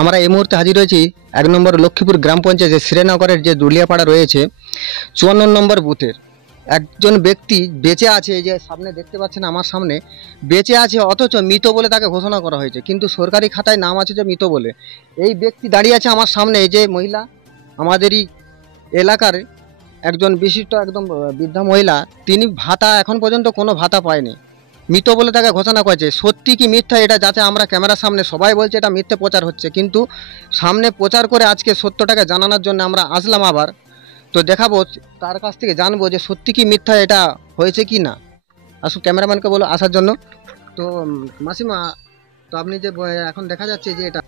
আমরা এই মুহূর্তে হাজির হয়েছি 1 নম্বর লক্ষ্মীপুর গ্রাম পঞ্চায়েতের শ্রীনগরের যে দুলিয়াপাড়া রয়েছে 54 নম্বর বুথের একজন ব্যক্তি বেঁচে আছে। এই যে সামনে দেখতে পাচ্ছেন আমার সামনে বেঁচে আছে, অথচ মৃত বলে তাকে ঘোষণা করা হয়েছে, কিন্তু সরকারি খাতায় নাম আছে যে মৃত বলে। এই ব্যক্তি দাঁড়িয়ে আছে আমার সামনে, এই যে মহিলা আমাদেরই এলাকার একজন বিশিষ্ট একদম বৃদ্ধা মহিলা, তিনি ভাতা এখন পর্যন্ত কোনো ভাতা পায়নি, মৃত বলে তাকে ঘোষণা করেছে। সত্যি কি মিথ্যা এটা যাতে আমরা ক্যামেরার সামনে, সবাই বলছে এটা মিথ্যে প্রচার হচ্ছে, কিন্তু সামনে প্রচার করে আজকে সত্যটাকে জানানোর জন্য আমরা আসলাম আবার। তো দেখাবো তার কাছ থেকে, জানবো যে সত্যি কি মিথ্যা এটা হয়েছে কি না। আসুন, ক্যামেরাম্যানকে বলো আসার জন্য। তো মাসিমা, তো আপনি যে এখন দেখা যাচ্ছে যে এটা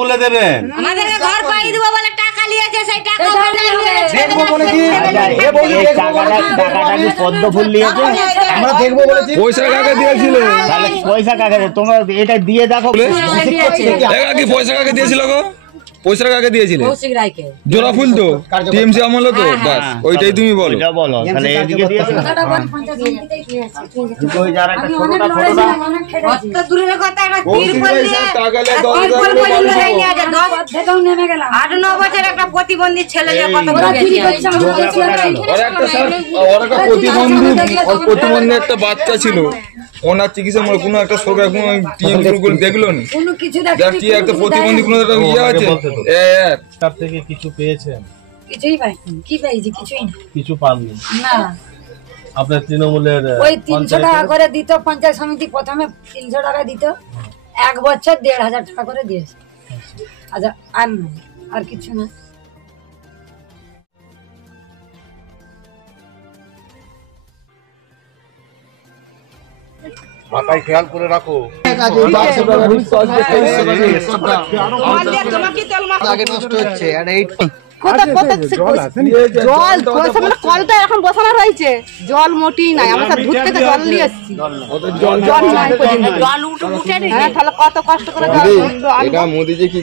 বলে দেবেন আমাদেরকে ঘর পাই দিব বলে টাকা নিয়েছে, সেই টাকা দেখবো বলে কি টাকাটা কি পদ্ম ফুল নিয়েছে? আমরা দেখবো বলেছি। পয়সা কাকে দিয়েছিল? তাহলে পয়সা কাকে? তোমরা এটা দিয়ে দেখো কি পয়সা কাকে দিয়েছিল গো? পয়সা কাকে দিয়েছিলে? জোড়া ফুল তো টিএমসি আমল তো, বাস ওইটাই তুমি বলো। এটা বলো তাহলে এদিকে দিয়েছো ওই যারা একটা ছোটটা কত দূরের কথা, একটা তিরপল দিয়ে তিরপল পর্যন্ত হয়নি, আজ 8-9 বছর একটা প্রতিবন্ধী ছেলে যে কত বড় গেছে। ওর একটা প্রতিবন্ধী একটা বাচ্চা ছিল, ওনার চিকিৎসা কোনো একটা সরকার কোনো টিএমসি দেখলো না, কি একটা প্রতিবন্ধী কোনো একটা ইয়ে আছে। তার থেকে কিছু পেয়েছেন? কিছুই পাইনি। কি পেয়েছি? কিছুই না। কিছু পাননি না। আপনার তৃণমূলের ওই 300 টাকা করে দিত পঞ্চায়েত সমিতি, প্রথমে 300 টাকা দিত, 1 বছর 1500 টাকা করে দিয়েছে। আচ্ছা, আর না, আর কিছু না। মাথায় খেয়াল করে রাখো। আগে নষ্ট হচ্ছে আর এই জল কলটা এখন বসানো রয়েছে, জল মোটেই নাই। আমরা সব দূর থেকে জল নিয়ে এসেছি, জল নাই, জল উঠে তাহলে কত কষ্ট করে জল। এটা মোদিজি কি